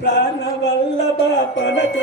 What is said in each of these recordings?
ప్రాణవల్లభ పడక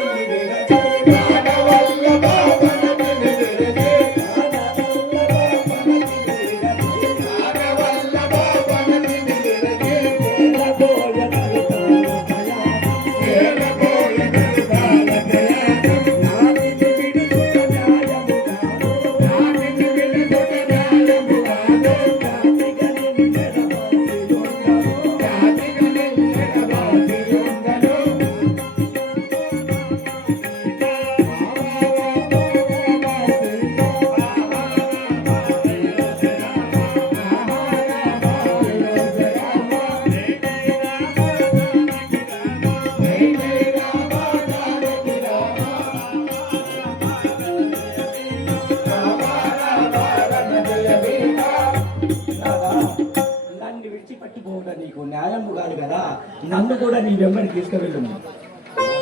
నీకు న్యాయం కాదు కదా. నన్ను కూడా నీ వెంబడి తీసుకువెళ్ళు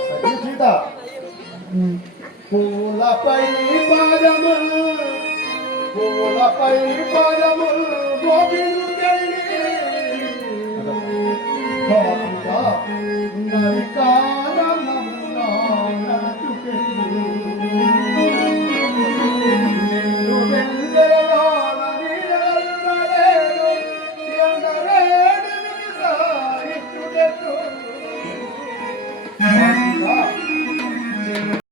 సరే సీత. పూలపై పాదము పూలపై పాదము నరికాల